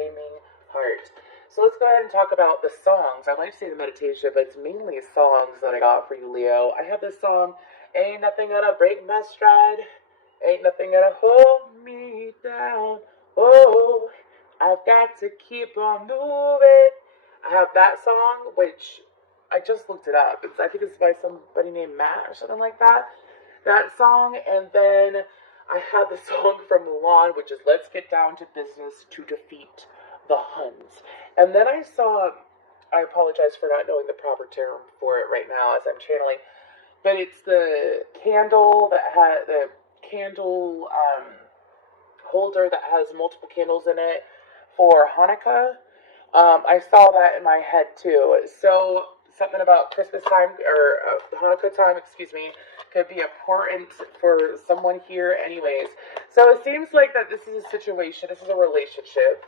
flaming heart. So let's go ahead and talk about the songs. I'd like to say the meditation, but it's mainly songs that I got for you, Leo. I have this song, Ain't Nothing Gonna Break My Stride, Ain't Nothing Gonna Hold Me Down. Oh, I've got to keep on moving. I have that song, which I just looked it up. I think it's by somebody named Matt or something like that. That song, and then I have the song from Mulan, which is Let's Get Down to Business to Defeat the Huns. And then I apologize for not knowing the proper term for it right now as I'm channeling, but it's the candle that has the candle holder that has multiple candles in it for Hanukkah. I saw that in my head too. So something about Christmas time or Hanukkah time, excuse me, could be important for someone here anyways. So it seems like that this is a situation, this is a relationship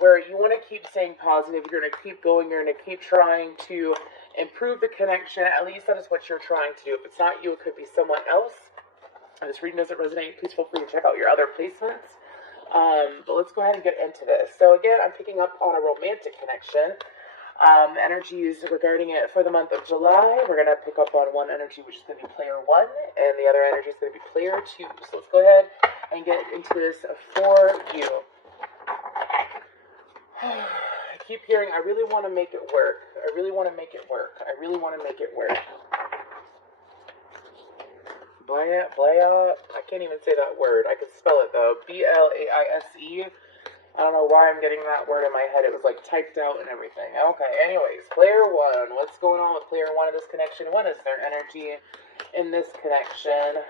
where you want to keep staying positive, you're going to keep going, you're going to keep trying to improve the connection. At least that is what you're trying to do. If it's not you, it could be someone else. If this reading doesn't resonate, please feel free to check out your other placements. But let's go ahead and get into this. So again, I'm picking up on a romantic connection. Energies regarding it for the month of July. We're going to pick up on one energy, which is going to be player 1, and the other energy is going to be player 2. So let's go ahead and get into this for you. I keep hearing, I really want to make it work. I really want to make it work. I really want to make it work. Blaya, I can't even say that word. I can spell it though. Blaise. I don't know why I'm getting that word in my head. It was like typed out and everything. Okay, anyways, player 1. What's going on with player 1 in this connection? What is their energy in this connection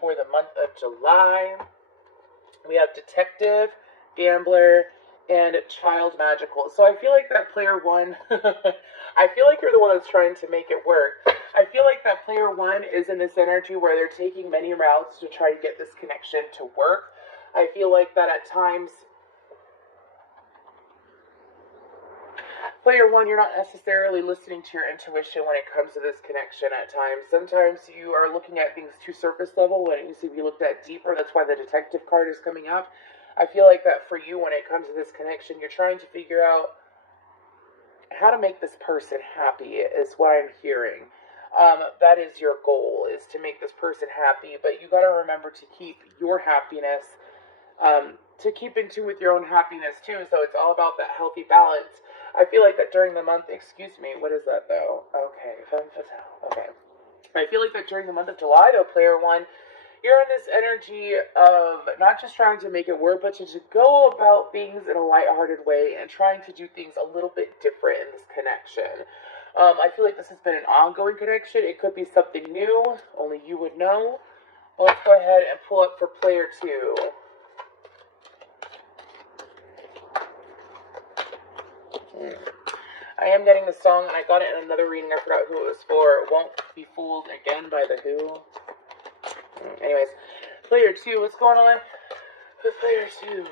for the month of July? We have detective, gambler, and child magical. So I feel like that player 1, I feel like you're the one that's trying to make it work. I feel like that player 1 is in this energy where they're taking many routes to try to get this connection to work. I feel like that at times, player 1, you're not necessarily listening to your intuition when it comes to this connection at times. Sometimes you are looking at things too surface level when it needs to be looked at deeper. That's why the detective card is coming up. I feel like that for you when it comes to this connection, you're trying to figure out how to make this person happy is what I'm hearing. That is your goal, is to make this person happy, but you got to remember to keep your happiness, to keep in tune with your own happiness too, so it's all about that healthy balance. I feel like that during the month, excuse me, what is that though? Okay, femme fatale, okay. I feel like that during the month of July though, player 1, you're in this energy of not just trying to make it work, but to go about things in a lighthearted way and trying to do things a little bit different in this connection. I feel like this has been an ongoing connection. It could be something new, only you would know. Well, let's go ahead and pull up for player 2. I am getting the song, and I got it in another reading. I forgot who it was for. Won't Be Fooled Again by The Who. Anyways, player 2, what's going on with player 2?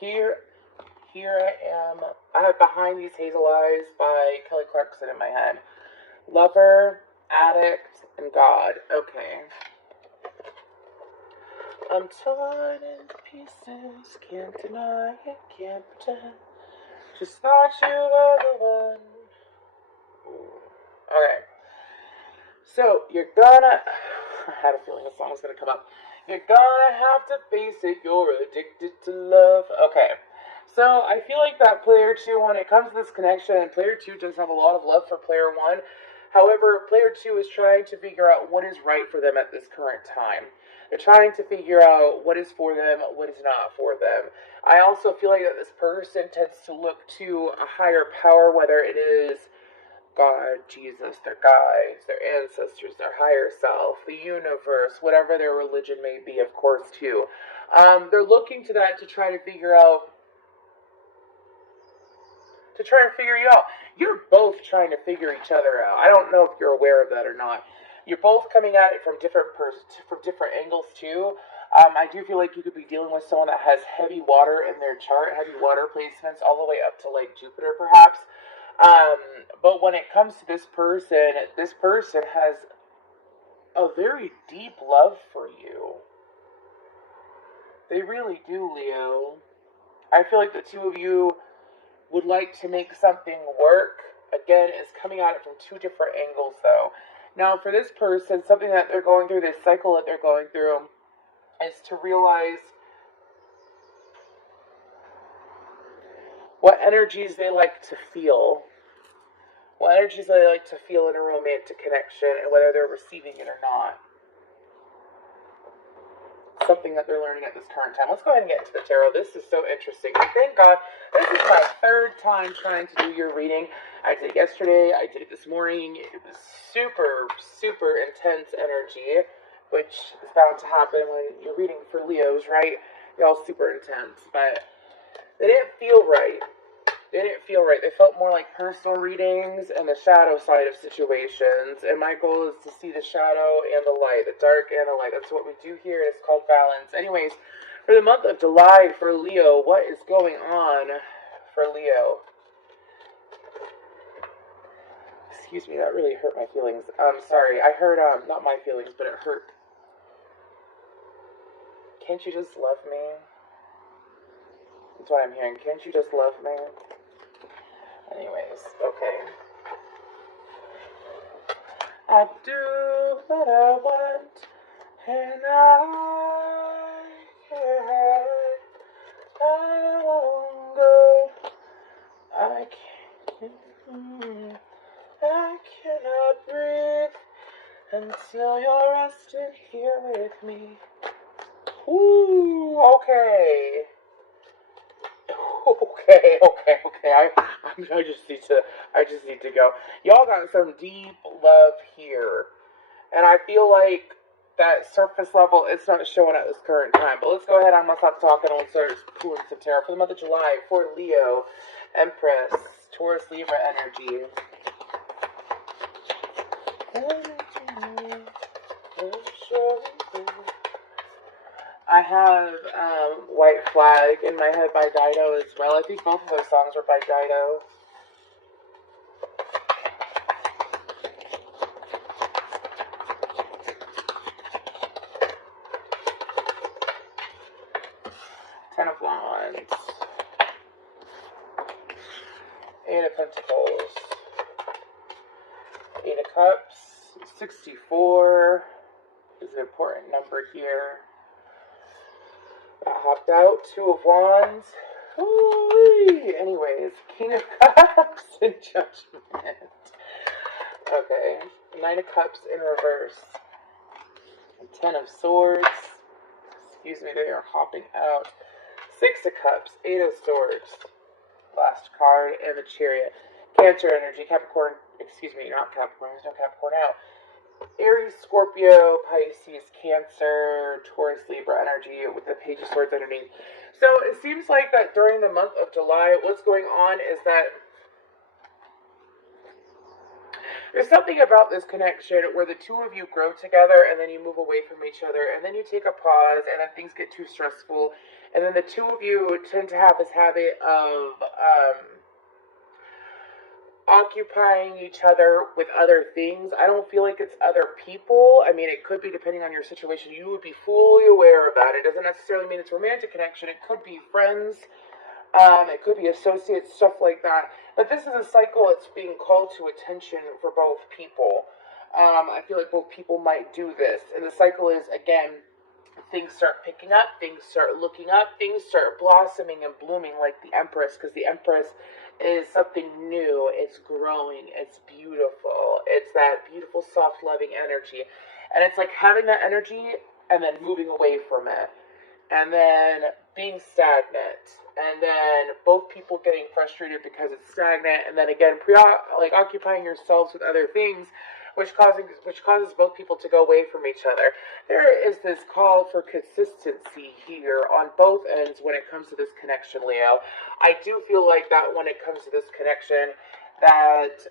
Here I am. I have Behind These Hazel Eyes by Kelly Clarkson in my head. Lover, addict, and God. Okay. I'm torn into pieces, can't deny it, can't pretend. Just thought you were the one. Okay. So, you're gonna... I had a feeling the song was gonna come up. You're gonna have to face it, you're addicted to love. Okay. So, I feel like that player 2, when it comes to this connection, and player 2 does have a lot of love for player 1. However, player 2 is trying to figure out what is right for them at this current time. They're trying to figure out what is for them, what is not for them. I also feel like that this person tends to look to a higher power, whether it is God, Jesus, their guides, their ancestors, their higher self, the universe, whatever their religion may be, of course, too. They're looking to that to try to figure out, you out. You're both trying to figure each other out. I don't know if you're aware of that or not. You're both coming at it from different angles too. I do feel like you could be dealing with someone that has heavy water in their chart, heavy water placements, all the way up to like Jupiter, perhaps. But when it comes to this person has a very deep love for you. They really do, Leo. I feel like the two of you would like to make something work. Again, it's coming at it from two different angles, though. Now, for this person, something that they're going through, this cycle that they're going through, is to realize what energies they like to feel. What energies they like to feel in a romantic connection, and whether they're receiving it or not. Something that they're learning at this current time. Let's go ahead and get into the tarot. This is so interesting. And thank God, this is my third time trying to do your reading. I did it yesterday. I did it this morning. It was super, super intense energy, which is bound to happen when you're reading for Leos, right? Y'all super intense, but they didn't feel right. They didn't feel right. They felt more like personal readings and the shadow side of situations. And my goal is to see the shadow and the light, the dark and the light. That's what we do here. It's called balance. Anyways, for the month of July for Leo, what is going on for Leo? Excuse me, that really hurt my feelings. Sorry, I heard, not my feelings, but it hurt. Can't you just love me? That's what I'm hearing. Can't you just love me? Anyways, okay. I do what I want, and I can't. I won't go. I can't. I cannot breathe until you're resting here with me. Ooh, okay. Okay. I just need to go. Y'all got some deep love here, and I feel like that surface level it's not showing at this current time. But let's go ahead. I'm gonna stop talking and start pulling some tarot for the month of July for Leo, Empress, Taurus, Libra energy. I have White Flag in my head by Dido as well. I think both of those songs were by Dido. Ten of Wands. Eight of Pentacles. Eight of Cups. 64 is an important number here. That hopped out. Two of Wands. Ooh-wee. Anyways, King of Cups and Judgment. Okay. Nine of Cups in reverse. Ten of Swords. Excuse me, they are hopping out. Six of Cups. Eight of Swords. Last card, and the Chariot. Cancer energy. Capricorn. Excuse me, not Capricorn. There's no Capricorn out. Aries, Scorpio, Pisces, Cancer, Taurus, Libra energy with the Page of Swords underneath. So it seems like that during the month of July, what's going on is that there's something about this connection where the two of you grow together and then you move away from each other and then you take a pause and then things get too stressful and then the two of you tend to have this habit of occupying each other with other things. I don't feel like it's other people. I mean, it could be depending on your situation. You would be fully aware of that. It doesn't necessarily mean it's a romantic connection. It could be friends. It could be associates, stuff like that. But this is a cycle that's being called to attention for both people. I feel like both people might do this. And the cycle is, again, things start picking up, things start looking up, things start blossoming and blooming like the Empress, because the Empress is something new, it's growing, it's beautiful, it's that beautiful, soft, loving energy. And it's like having that energy and then moving away from it. And then being stagnant. And then both people getting frustrated because it's stagnant. And then again, occupying yourselves with other things, which causes both people to go away from each other. There is this call for consistency here on both ends when it comes to this connection, Leo. I do feel like that when it comes to this connection, that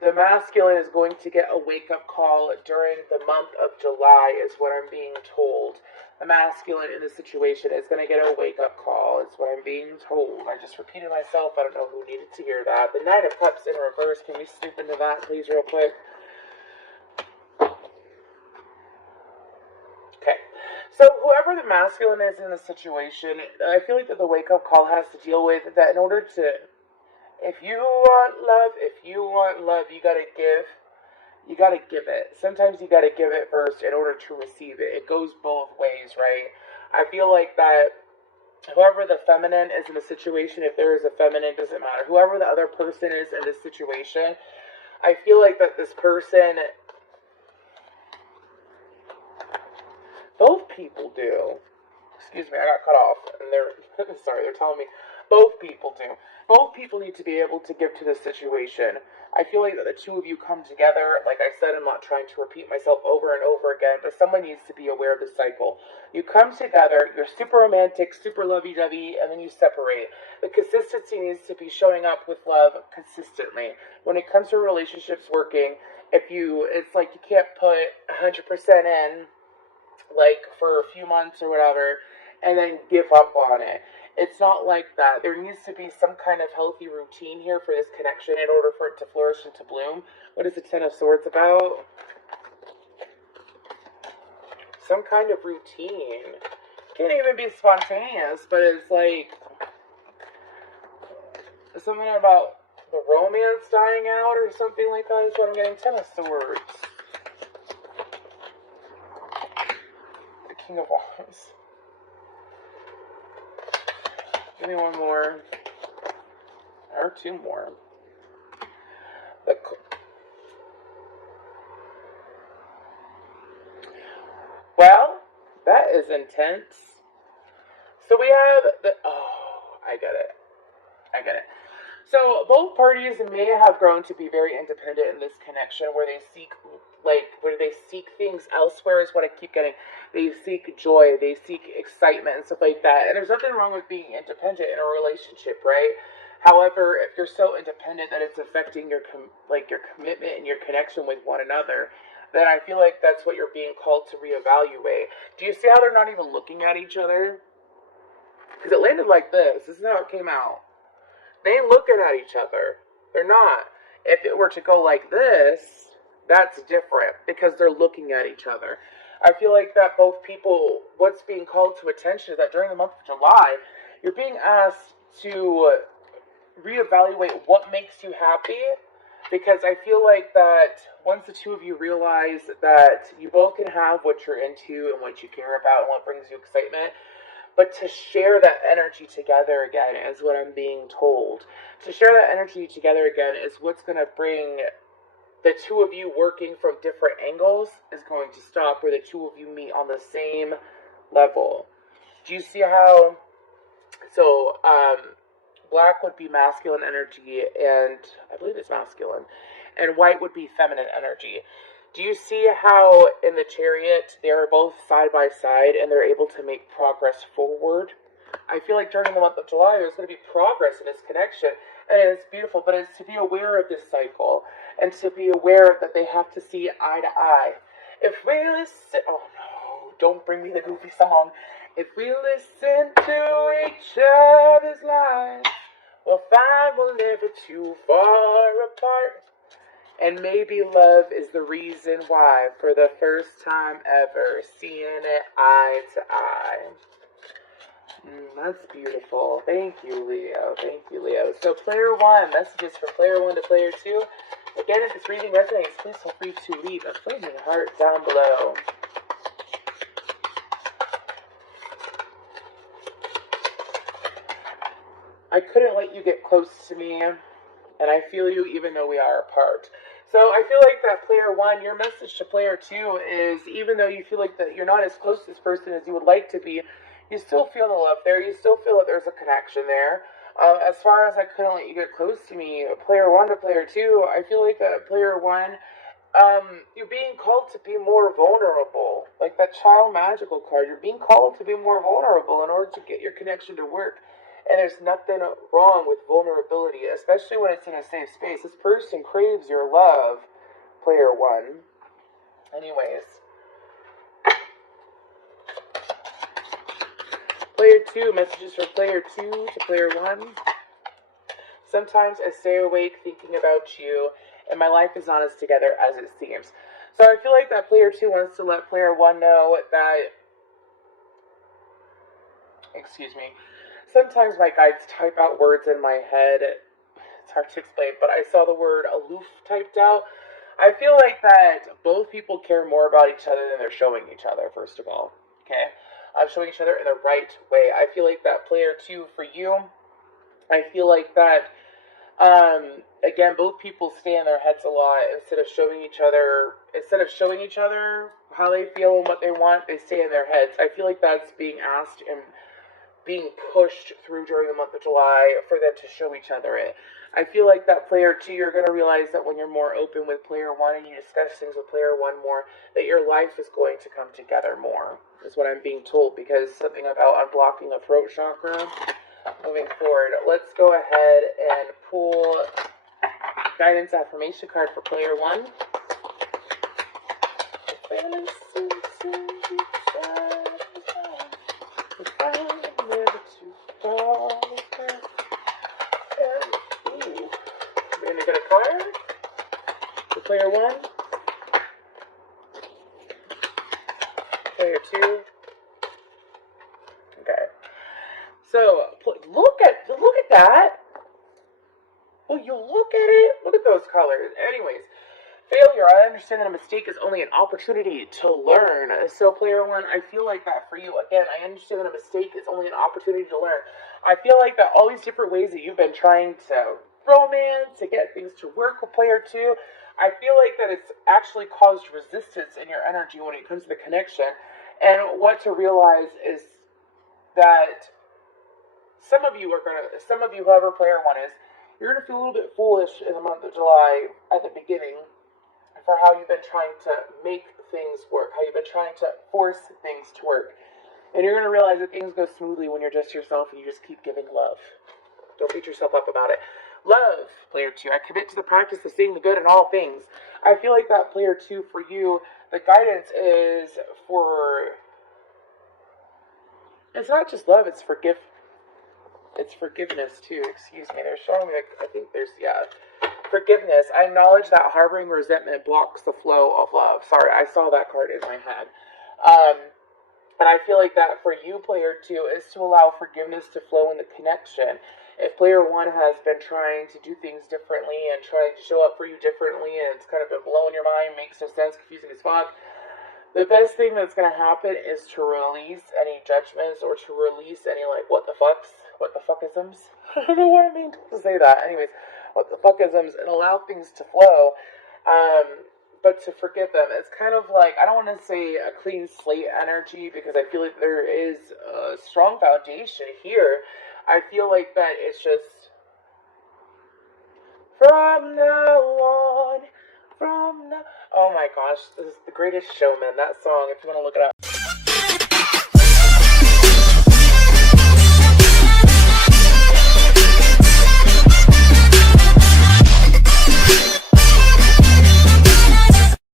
the masculine is going to get a wake-up call during the month of July, is what I'm being told. The masculine in this situation is going to get a wake-up call, is what I'm being told. I just repeated myself. I don't know who needed to hear that. The Knight of Cups in reverse. Can we snoop into that, please, real quick? So whoever the masculine is in the situation, I feel like that the wake up call has to deal with that in order to, if you want love, you gotta give it. Sometimes you gotta give it first in order to receive it. It goes both ways, right? I feel like that whoever the feminine is in the situation, if there is a feminine, doesn't matter. Whoever the other person is in this situation, I feel like that this person, both people do. Excuse me, I got cut off, and they're sorry. They're telling me both people do. Both people need to be able to give to the situation. I feel like that the two of you come together. Like I said, I'm not trying to repeat myself over and over again, but someone needs to be aware of the cycle. You come together, you're super romantic, super lovey-dovey, and then you separate. The consistency needs to be showing up with love consistently. When it comes to relationships working, it's like you can't put 100% in, like for a few months or whatever, and then give up on it. It's not like that. There needs to be some kind of healthy routine here for this connection in order for it to flourish and to bloom. What is the Ten of Swords about? Some kind of routine. Can't even be spontaneous, but it's like something about the romance dying out or something like that is what I'm getting. Ten of Swords. The King of Wands. Give me one more. Or two more. Well, that is intense. So we have I get it. So both parties may have grown to be very independent in this connection where they seek things elsewhere is what I keep getting. They seek joy, they seek excitement and stuff like that. And there's nothing wrong with being independent in a relationship, right? However, if you're so independent that it's affecting your commitment and your connection with one another, then I feel like that's what you're being called to reevaluate. Do you see how they're not even looking at each other? Because it landed like this. This is how it came out. They ain't looking at each other. They're not. If it were to go like this, that's different because they're looking at each other. I feel like that both people, what's being called to attention is that during the month of July, you're being asked to reevaluate what makes you happy, because I feel like that once the two of you realize that you both can have what you're into and what you care about and what brings you excitement, but to share that energy together again is what I'm being told. To share that energy together again is what's going to bring the two of you working from different angles is going to stop where the two of you meet on the same level. Do you see how? So, black would be masculine energy, and I believe it's masculine, and white would be feminine energy. Do you see how in the Chariot they are both side by side and they're able to make progress forward? I feel like during the month of July there's going to be progress in this connection, and it's beautiful, but it's to be aware of this cycle and to be aware that they have to see eye to eye. If we listen, oh no, don't bring me the goofy song. If we listen to each other's lives, we'll find we're never too far apart. And maybe love is the reason why, for the first time ever, seeing it eye to eye. That's beautiful. Thank you, Leo. Thank you, Leo. So, player one, messages from player one to player two. Again, if this reading resonates, please feel free to leave a flaming heart down below. I couldn't let you get close to me, and I feel you even though we are apart. So I feel like that player one, your message to player two is, even though you feel like that you're not as close to this person as you would like to be, you still feel the love there. You still feel that there's a connection there. As far as I couldn't let you get close to me, player one to player two, I feel like that player one, you're being called to be more vulnerable. Like that child magical card, you're being called to be more vulnerable in order to get your connection to work. And there's nothing wrong with vulnerability, especially when it's in a safe space. This person craves your love, player one. Anyways. Player two, messages for player two to player one. Sometimes I stay awake thinking about you, and my life is not as together as it seems. So I feel like that player two wants to let player one know that excuse me. Sometimes my guides type out words in my head. It's hard to explain, but I saw the word aloof typed out. I feel like that both people care more about each other than they're showing each other, first of all. Okay? I'm showing each other in the right way. I feel like that player two for you, I feel like that again, both people stay in their heads a lot instead of showing each other how they feel and what they want, they stay in their heads. I feel like that's being asked and being pushed through during the month of July for them to show each other it. I feel like that player two, you're going to realize that when you're more open with player one and you discuss things with player one more, that your life is going to come together more, is what I'm being told, because something about unblocking the throat chakra. Moving forward, let's go ahead and pull guidance affirmation card for player one. We're going to get a card for player one, player two. Okay. So look at that. Well, you look at it. Look at those colors. Anyways, failure. I understand that a mistake is only an opportunity to learn. So, player one, I feel like that for you. Again, I understand that a mistake is only an opportunity to learn. I feel like that all these different ways that you've been trying to romance, to get things to work with player two, I feel like that it's actually caused resistance in your energy when it comes to the connection. And what to realize is that some of you, whoever player one is, you're going to feel a little bit foolish in the month of July at the beginning for how you've been trying to make things work, how you've been trying to force things to work. And you're going to realize that things go smoothly when you're just yourself and you just keep giving love. Don't beat yourself up about it. Love, player two. I commit to the practice of seeing the good in all things. I feel like that player two for you, the guidance is for... It's not just love, it's forgiveness too. Excuse me. They're showing me, I think there's, forgiveness. I acknowledge that harboring resentment blocks the flow of love. Sorry, I saw that card in my head. And I feel like that for you, player two, is to allow forgiveness to flow in the connection. If player one has been trying to do things differently and trying to show up for you differently, and it's kind of been blowing your mind, makes no sense, confusing as fuck, the best thing that's going to happen is to release any judgments or to release any, like, what the fuckisms. I don't know what I mean to say that. Anyways, what the fuckisms, and allow things to flow. But to forgive them. It's kind of like, I don't want to say a clean slate energy, because I feel like there is a strong foundation here. I feel like that it's just, from now on, oh my gosh, this is The Greatest Showman, that song, if you want to look it up.